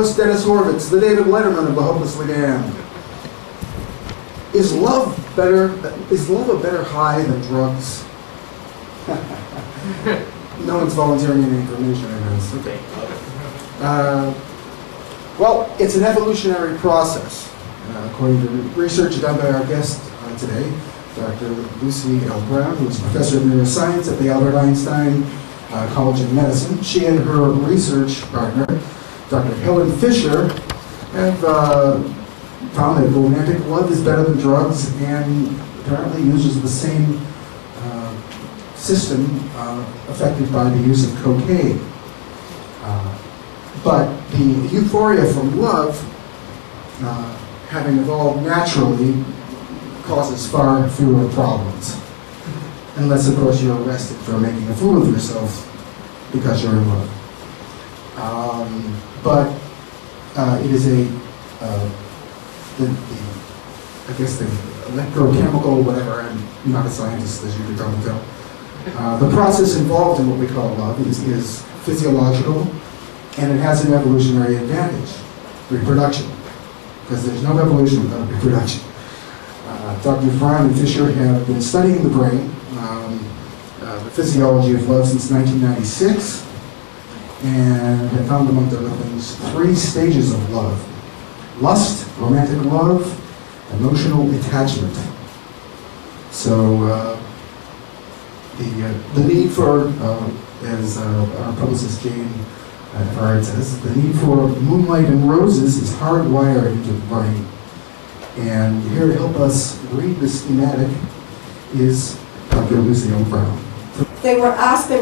host, Dennis Horvitz, the David Letterman of the Hopelessly Damned. Is love a better high than drugs? No one's volunteering any information, I guess. Okay. Well, it's an evolutionary process, according to research done by our guest today, Dr. Lucy L. Brown, who is professor of neuroscience at the Albert Einstein College of Medicine. She and her research partner, Dr. Helen Fisher, have found that romantic love is better than drugs and apparently uses the same system affected by the use of cocaine. But the euphoria from love, having evolved naturally, causes far fewer problems. Unless, of course, you're arrested for making a fool of yourself because you're in love. But it is I guess the electrochemical, whatever, I'm not a scientist, as you can probably tell. The process involved in what we call love is physiological, and it has an evolutionary advantage, reproduction, because there's no evolution without reproduction. Drs. Brown and Fisher have been studying the brain, the physiology of love since 1996, and have found, among other things, 3 stages of love: lust, romantic love, emotional attachment. So the need for, as our publicist Jane Farrard says, the need for moonlight and roses is hardwired into the brain. And here to help us read the schematic is Dr. Lucy L. Brown. They were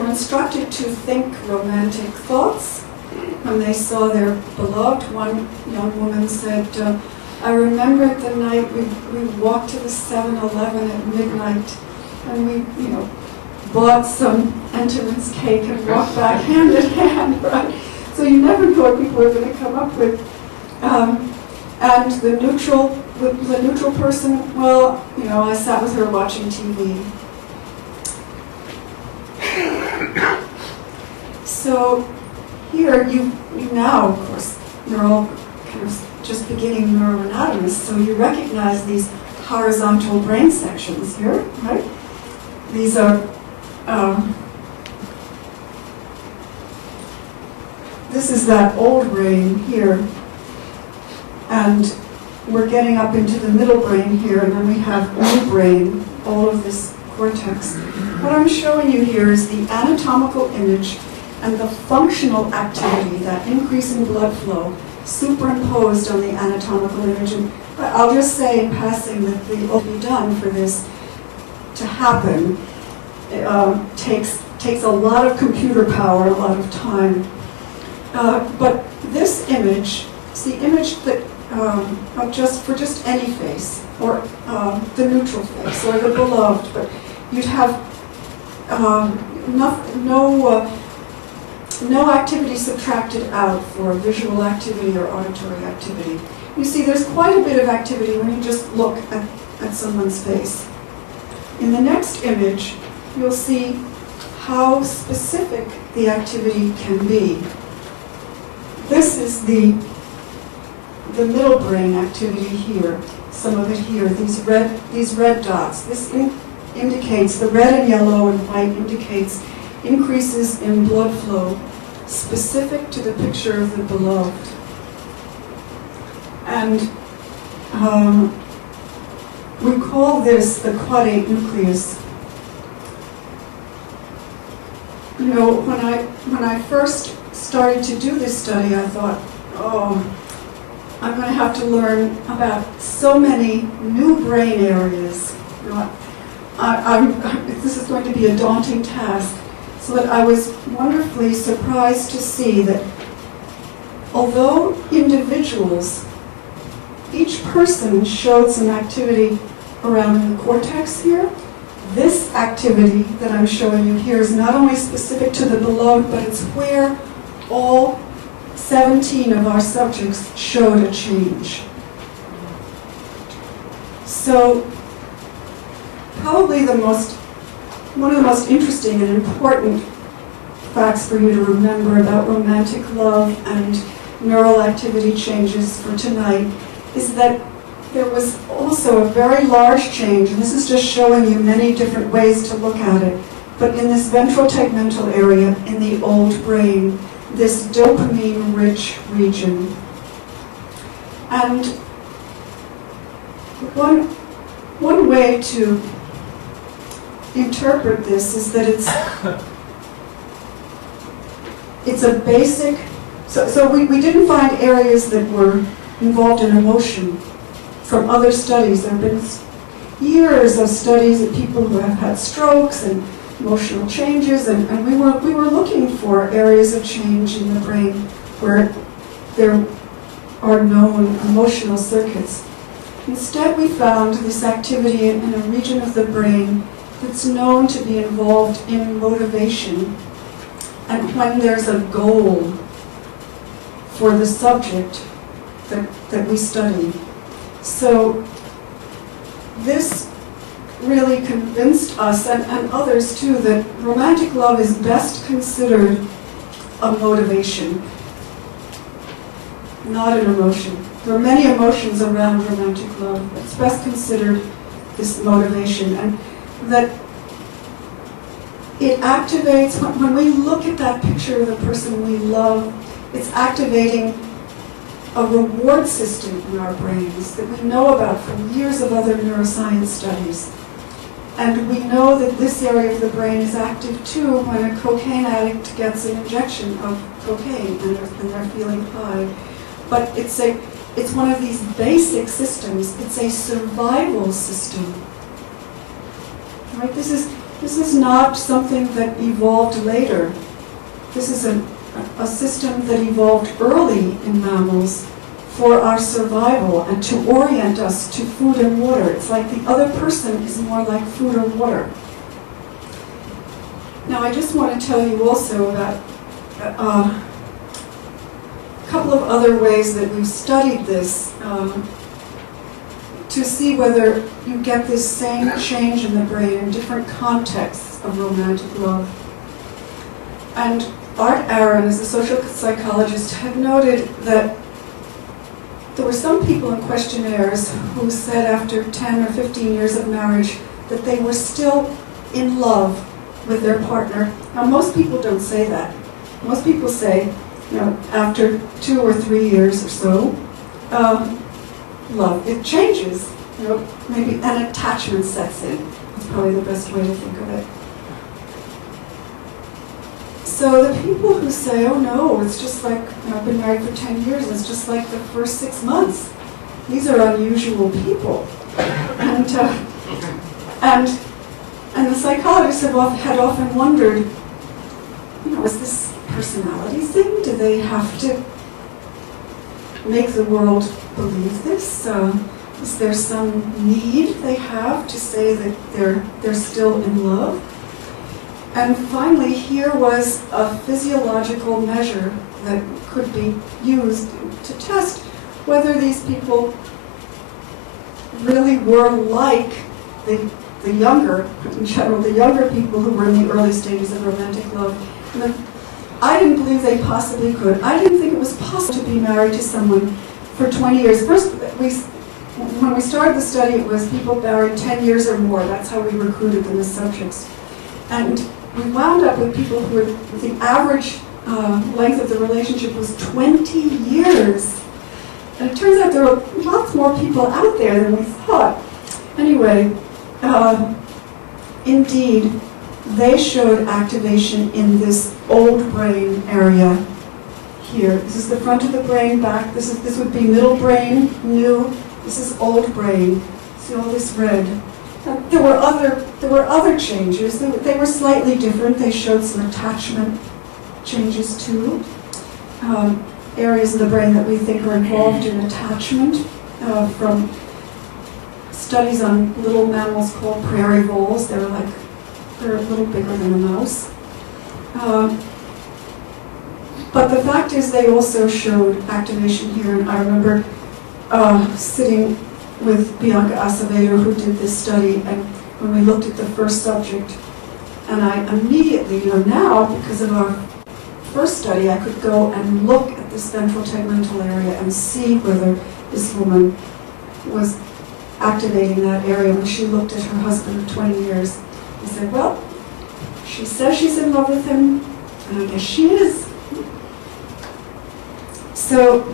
instructed to think romantic thoughts when they saw their beloved. One young woman said, I remembered the night we walked to the 7-Eleven at midnight and we, bought some Entenmann's cake and walked back hand in hand, right? So you never know what people are going to come up with. And the neutral person, well, I sat with her watching TV. So here you now, of course, you're all kind of just beginning neuroanatomists, so you recognize these horizontal brain sections here, right? These are, this is that old brain here, and we're getting up into the middle brain here, and then we have new brain, all of this cortex. What I'm showing you here is the anatomical image and the functional activity, that increase in blood flow, superimposed on the anatomical image. And I'll just say in passing that the what will be done for this to happen takes a lot of computer power, a lot of time. But this image is the image that for just any face, or the neutral face, or the beloved. But you'd have no activity subtracted out for visual activity or auditory activity. You see, there's quite a bit of activity when you just look at someone's face. In the next image, you'll see how specific the activity can be. This is the middle brain activity here, some of it here, these red dots. This indicates, the red and yellow and white indicates increases in blood flow specific to the picture of the beloved. And we call this the quadate nucleus. When I first started to do this study, I thought, oh, I'm going to have to learn about so many new brain areas. This is going to be a daunting task. So that I was wonderfully surprised to see that although individuals, each person showed some activity around the cortex here, this activity that I'm showing you here is not only specific to the beloved, but it's where all 17 of our subjects showed a change. So probably one of the most interesting and important facts for you to remember about romantic love and neural activity changes for tonight, is that there was also a very large change, and this is just showing you many different ways to look at it, but in this ventral tegmental area in the old brain, this dopamine-rich region. And one way to interpret this is that it's a basic, so we didn't find areas that were involved in emotion from other studies. There have been years of studies of people who have had strokes and emotional changes, and we were looking for areas of change in the brain where there are known emotional circuits. Instead, we found this activity in a region of the brain that's known to be involved in motivation, and when there's a goal for the subject that we study. So this really convinced us, and others too, that romantic love is best considered a motivation, not an emotion. There are many emotions around romantic love, but it's best considered this motivation, and that it activates, when we look at that picture of the person we love, it's activating a reward system in our brains that we know about from years of other neuroscience studies. And we know that this area of the brain is active too when a cocaine addict gets an injection of cocaine and they're feeling high. But it's one of these basic systems. It's a survival system. Right? This is not something that evolved later. This is a system that evolved early in mammals for our survival and to orient us to food and water. It's like the other person is more like food or water. Now, I just want to tell you also about a couple of other ways that we've studied this to see whether you get this same change in the brain in different contexts of romantic love. And Art Aaron, as a social psychologist, had noted that there were some people in questionnaires who said after 10 or 15 years of marriage that they were still in love with their partner. Now, most people don't say that. Most people say, after 2 or 3 years or so, love, it changes. Maybe an attachment sets in. That's probably the best way to think of it. So the people who say, oh no, it's just like, I've been married for 10 years, it's just like the first 6 months. These are unusual people. And the psychologists had often wondered, is this a personality thing? Do they have to make the world believe this? Is there some need they have to say that they're still in love? And finally, here was a physiological measure that could be used to test whether these people really were like the younger, in general, the younger people who were in the early stages of romantic love. And I didn't believe they possibly could. I didn't think it was possible to be married to someone for 20 years. First, when we started the study, it was people married 10 years or more. That's how we recruited them as subjects. And we wound up with people who were, the average length of the relationship was 20 years. And it turns out there are lots more people out there than we thought. Anyway, indeed, they showed activation in this old brain area here. This is the front of the brain, back. This would be middle brain, new. This is old brain. See all this red. There were other changes. They were slightly different. They showed some attachment changes too. Areas of the brain that we think are involved in attachment from studies on little mammals called prairie voles. They're a little bigger than a mouse. But the fact is they also showed activation here. And I remember sitting with Bianca Acevedo, who did this study, and when we looked at the first subject, and I immediately, now, because of our first study, I could go and look at the this ventral tegmental area and see whether this woman was activating that area when she looked at her husband of 20 years. He said, well, she says she's in love with him, and I guess she is. So,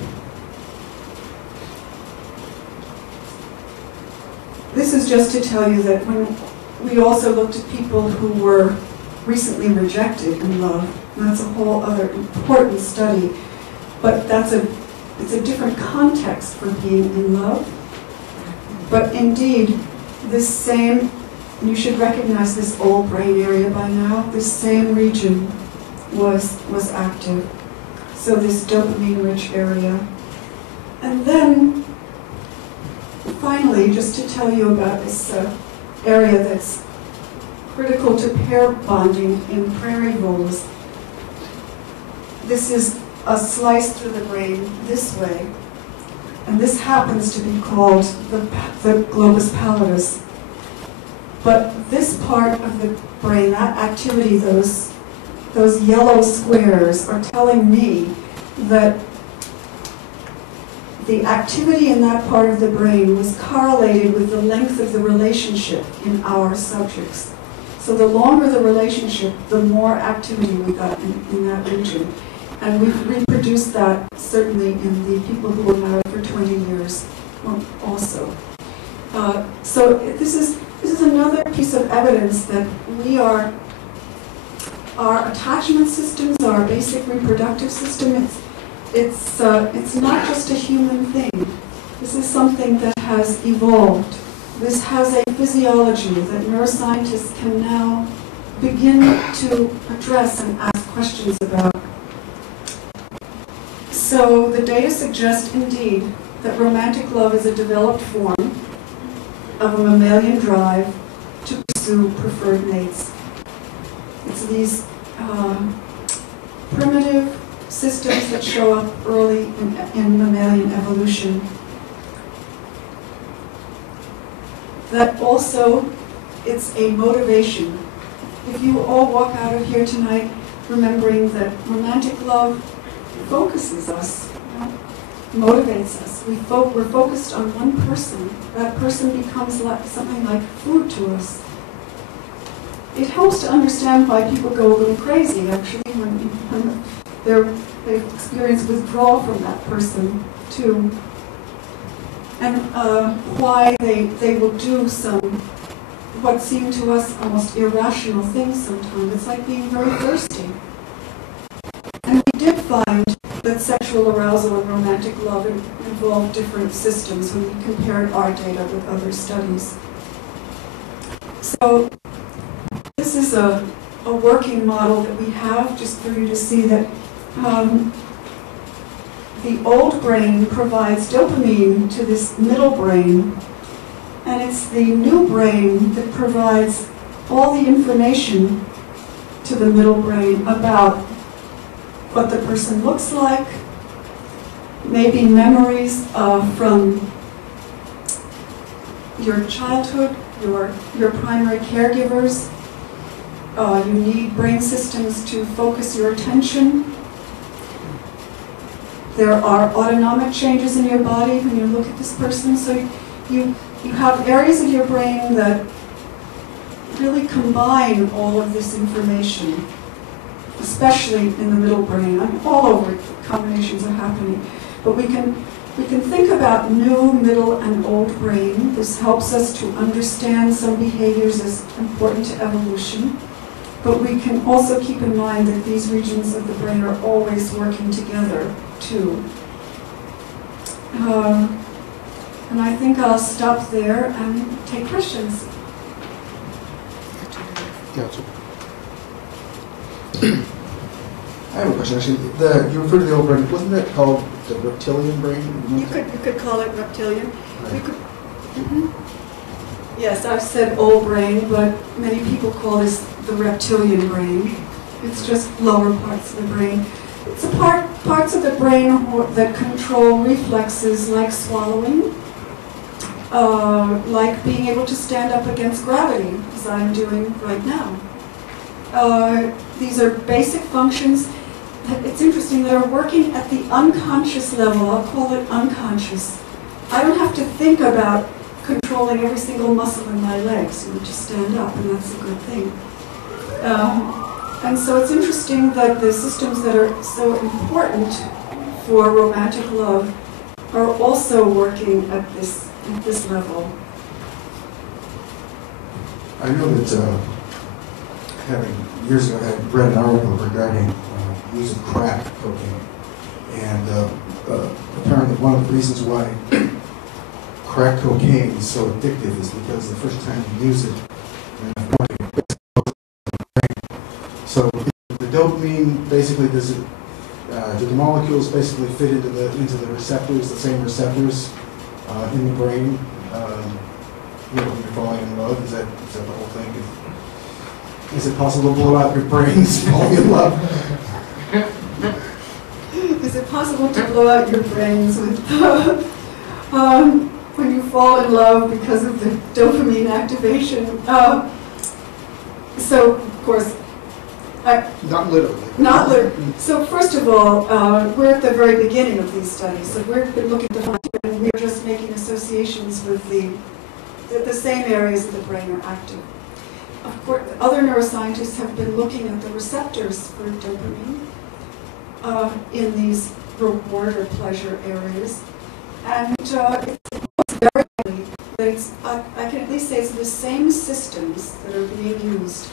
this is just to tell you that when we also looked at people who were recently rejected in love, and that's a whole other important study, but it's a different context for being in love. But indeed, this same, you should recognize this old brain area by now, this same region was active. So this dopamine-rich area. And then, finally, just to tell you about this area that's critical to pair bonding in prairie voles. This is a slice through the brain this way, and this happens to be called the globus pallidus. But this part of the brain, that activity, those yellow squares are telling me that the activity in that part of the brain was correlated with the length of the relationship in our subjects. So the longer the relationship, the more activity we got in that region. And we've reproduced that certainly in the people who were married for 20 years also. So this is another piece of evidence that our attachment systems, our basic reproductive system, it's not just a human thing. This is something that has evolved. This has a physiology that neuroscientists can now begin to address and ask questions about. So the data suggest indeed that romantic love is a developed form of a mammalian drive to pursue preferred mates. It's these primitive systems that show up early in mammalian evolution. That also, it's a motivation. If you all walk out of here tonight remembering that romantic love focuses us, motivates us. We're focused on one person. That person becomes something like food to us. It helps to understand why people go a little crazy, actually, when they experience withdrawal from that person, too. And why they will do what seem to us almost irrational things sometimes. It's like being very thirsty. And we did find that sexual arousal and romantic love involve different systems when we compared our data with other studies. So this is a working model that we have, just for you to see that the old brain provides dopamine to this middle brain, and it's the new brain that provides all the information to the middle brain about what the person looks like, maybe memories from your childhood, your primary caregivers. You need brain systems to focus your attention. There are autonomic changes in your body when you look at this person. So you have areas of your brain that really combine all of this information, especially in the middle brain. I mean, all over combinations are happening. But we can think about new, middle, and old brain. This helps us to understand some behaviors as important to evolution. But we can also keep in mind that these regions of the brain are always working together, too. And I think I'll stop there and take questions. Gotcha. I have a question, actually. You referred to the old brain. Wasn't that called the reptilian brain? You could call it reptilian. Right. Yes, I've said old brain, but many people call this the reptilian brain. It's just lower parts of the brain. It's parts of the brain that control reflexes like swallowing, like being able to stand up against gravity, as I'm doing right now. These are basic functions. it's interesting, that are working at the unconscious level. I'll call it unconscious. I don't have to think about controlling every single muscle in my legs. You just stand up, and that's a good thing. And so it's interesting that the systems that are so important for romantic love are also working at this level. I know that years ago I had read an article regarding use of crack cocaine, and apparently one of the reasons why crack cocaine is so addictive is because the first time you use it, so the dopamine basically do the molecules basically fit into the receptors, the same receptors in the brain. When you're falling in love, is that the whole thing? Is it possible to blow out your brains falling in love? Is it possible to blow out your brains with when you fall in love because of the dopamine activation? So, of course, not literally. Not literally. So, first of all, we're at the very beginning of these studies. So we've been looking at the and we're just making associations with the same areas of the brain are active. Of course, other neuroscientists have been looking at the receptors for dopamine in these reward or pleasure areas, and it's very likely that I can at least say it's the same systems that are being used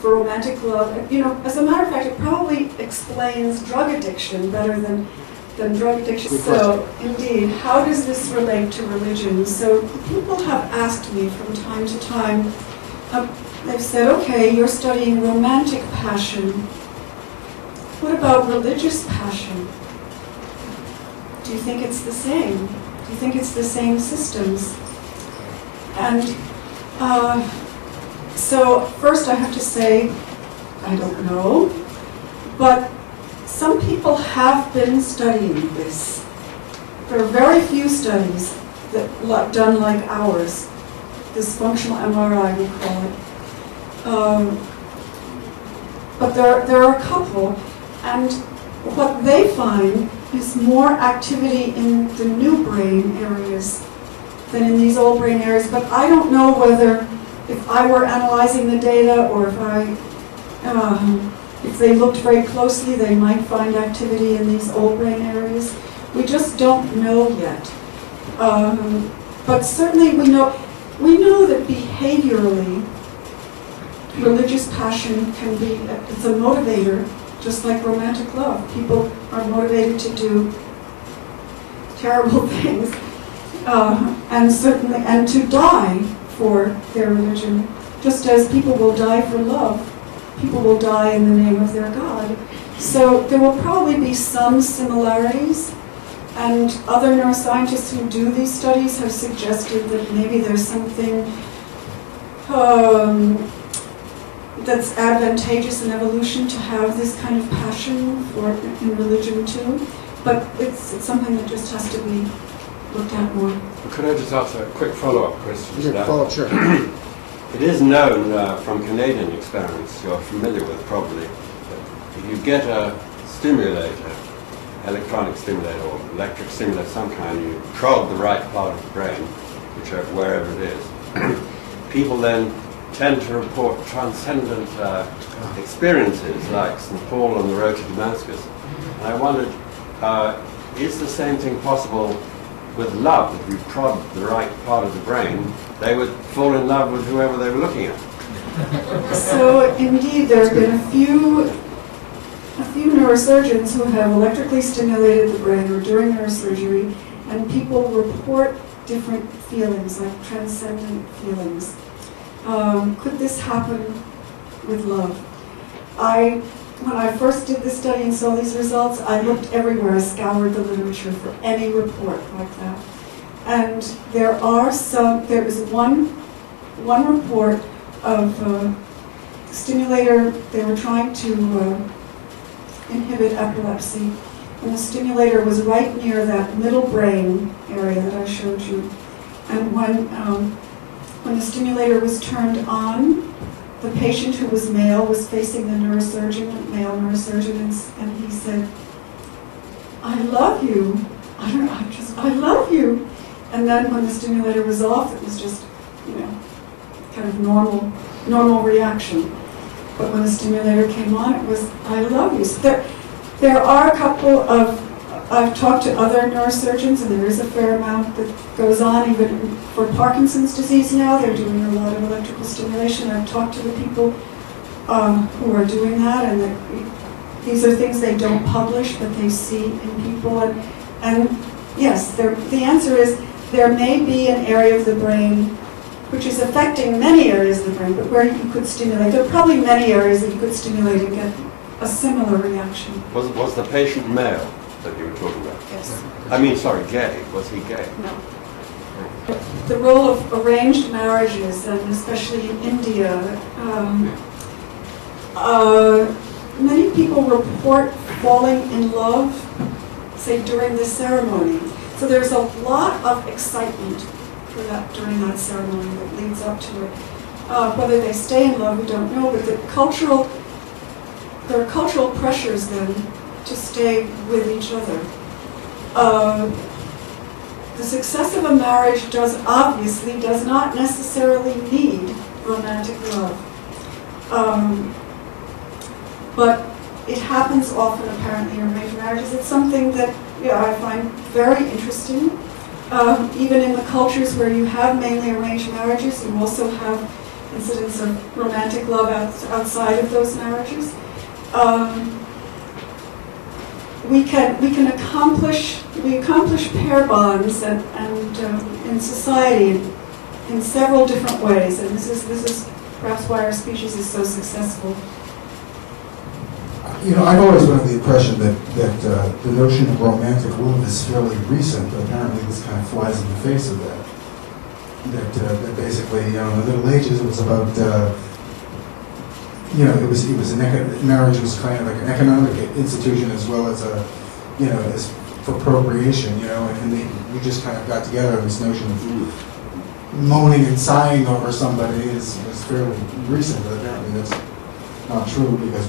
for romantic love. You know, as a matter of fact, it probably explains drug addiction better than drug addiction. So, indeed, how does this relate to religion? So, people have asked me from time to time, they've said, okay, you're studying romantic passion. What about religious passion? Do you think it's the same? Do you think it's the same systems? And so, first I have to say, I don't know, but some people have been studying this. There are very few studies that done like ours, this functional MRI we call it. But there are a couple, and what they find is more activity in the new brain areas than in these old brain areas. But I don't know whether, if I were analyzing the data, or if they looked very closely, they might find activity in these old brain areas. We just don't know yet. But certainly we know that behaviorally, religious passion can be, it's a motivator, just like romantic love. People are motivated to do terrible things, and to die for their religion, just as people will die for love. People will die in the name of their God. So there will probably be some similarities, and other neuroscientists who do these studies have suggested that maybe there's something that's advantageous in evolution to have this kind of passion in religion too. But it's something that just has to be looked at more. Could I just ask a quick follow-up question to that? Follow-up, sure. It is known from Canadian experiments, you're familiar with probably, that if you get a stimulator, electronic stimulator or electric stimulator of some kind, you prod the right part of the brain, wherever it is, people then tend to report transcendent experiences like St. Paul on the road to Damascus. And I wondered, is the same thing possible with love? If you prod the right part of the brain, they would fall in love with whoever they were looking at. So indeed, there have been a few neurosurgeons who have electrically stimulated the brain or during neurosurgery, and people report different feelings, like transcendent feelings. Could this happen with love? When I first did this study and saw these results, I looked everywhere. I scoured the literature for any report like that. And there is one report of stimulator. They were trying to inhibit epilepsy, and the stimulator was right near that middle brain area that I showed you. And when the stimulator was turned on, the patient who was male was facing the neurosurgeon, male neurosurgeon, and he said, "I love you. I love you." And then when the stimulator was off, it was just, kind of normal reaction. But when the stimulator came on, it was, "I love you." So there are a couple of, I've talked to other neurosurgeons, and there is a fair amount that goes on even for Parkinson's disease now. They're doing a lot of electrical stimulation. I've talked to the people who are doing that, and these are things they don't publish, but they see in people. And yes, the answer is there may be an area of the brain which is affecting many areas of the brain, but where you could stimulate. There are probably many areas that you could stimulate and get a similar reaction. Was the patient male that you were talking about? Yes. I mean, sorry, gay. Was he gay? No. The role of arranged marriages, and especially in India, many people report falling in love, say, during the ceremony. So there's a lot of excitement for that during that ceremony that leads up to it. Whether they stay in love, we don't know, but there are cultural pressures then to stay with each other. The success of a marriage obviously does not necessarily need romantic love. But it happens often, apparently, in arranged marriages. It's something that I find very interesting. Even in the cultures where you have mainly arranged marriages, you also have incidents of romantic love outside of those marriages. We accomplish pair bonds and in society in several different ways, and this is perhaps why our species is so successful. I've always been under the impression that the notion of romantic love is fairly recent, but apparently this kind of flies in the face of that. That basically, in the Middle Ages, it was about, marriage was kind of like an economic institution as well as as for procreation, and we just kind of got together. This notion of moaning and sighing over somebody is fairly recent, but apparently that's not true because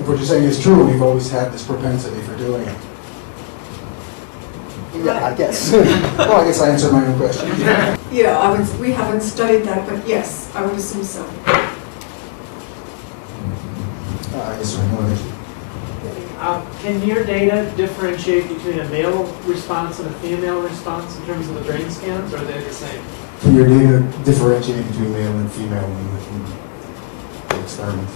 if what you're saying is true, we've always had this propensity for doing it. Yeah, I guess. Well, I guess I answered my own question. Yeah, we haven't studied that, but yes, I would assume so. Yes, sir. No issue. Can your data differentiate between a male response and a female response in terms of the brain scans, or are they the same? Can your data differentiate between male and female in the experiments?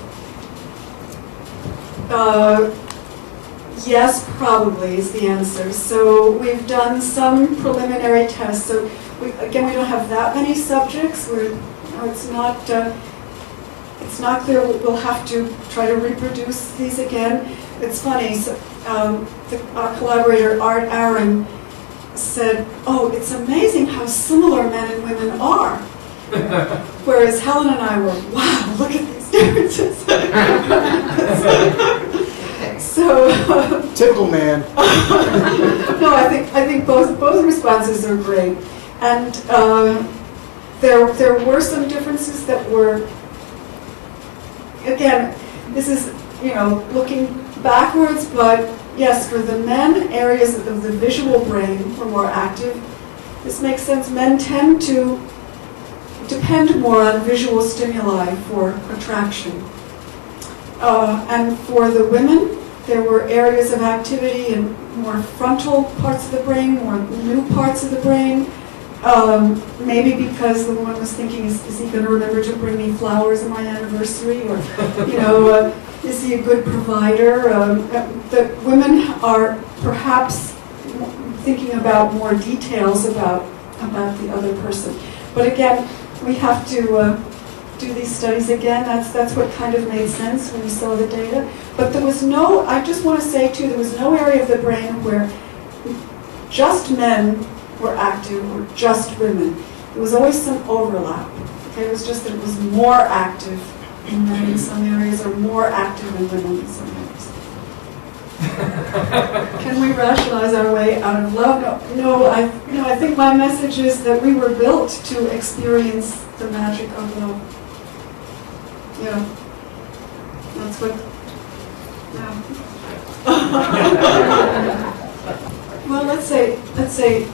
Yes, probably is the answer. So we've done some preliminary tests. So we don't have that many subjects. It's not clear. We'll have to try to reproduce these again. It's funny. So, our collaborator Art Aaron said, "Oh, it's amazing how similar men and women are." Whereas Helen and I were, "Wow, look at these differences." So typical man. No, I think both responses are great, and there were some differences that were. Again, this is looking backwards, but yes, for the men, areas of the visual brain were more active. This makes sense. Men tend to depend more on visual stimuli for attraction. And for the women, there were areas of activity in more frontal parts of the brain, more new parts of the brain. Maybe because the woman was thinking, is he going to remember to bring me flowers on my anniversary? Or, is he a good provider? The women are perhaps thinking about more details about the other person. But again, we have to do these studies again. That's what kind of made sense when we saw the data. But there was no, I just want to say too, there was no area of the brain where just men were active or just women. There was always some overlap. Okay, it was just that it was more active in men in some areas or more active in women in some areas. Can we rationalize our way out of love? No, I think my message is that we were built to experience the magic of love. Yeah. That's what, yeah. Well, let's say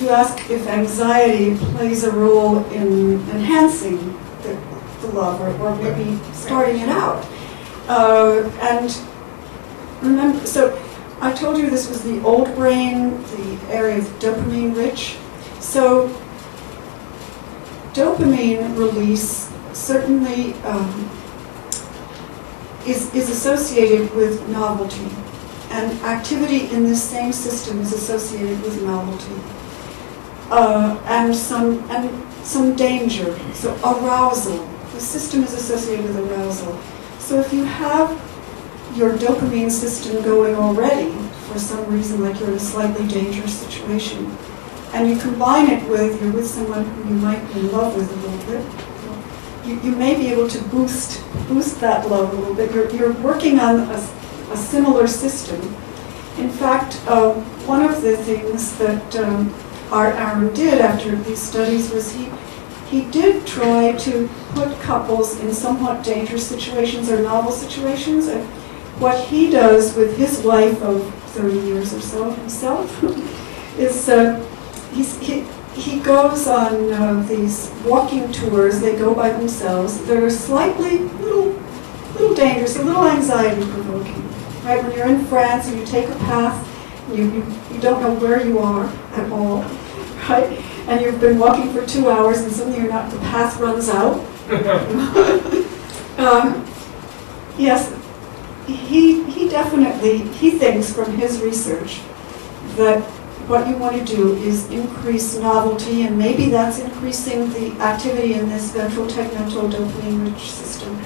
you ask if anxiety plays a role in enhancing the love, or maybe starting it out. And remember, so I told you this was the old brain, the area of dopamine rich. So dopamine release certainly is associated with novelty. And activity in this same system is associated with novelty. And some danger, so arousal. The system is associated with arousal. So if you have your dopamine system going already, for some reason, like you're in a slightly dangerous situation, and you combine it with, you're with someone who you might be in love with a little bit, you may be able to boost that love a little bit. You're working on a similar system. In fact, one of the things that Aaron did after these studies was he did try to put couples in somewhat dangerous situations or novel situations. And what he does with his wife of 30 years or so himself is he goes on these walking tours. They go by themselves. They're slightly little dangerous, a little anxiety provoking. Right, when you're in France and you take a path, you don't know where you are at all, right? And you've been walking for 2 hours and suddenly the path runs out. Yes, he definitely thinks from his research that what you want to do is increase novelty, and maybe that's increasing the activity in this ventral tegmental dopamine rich system.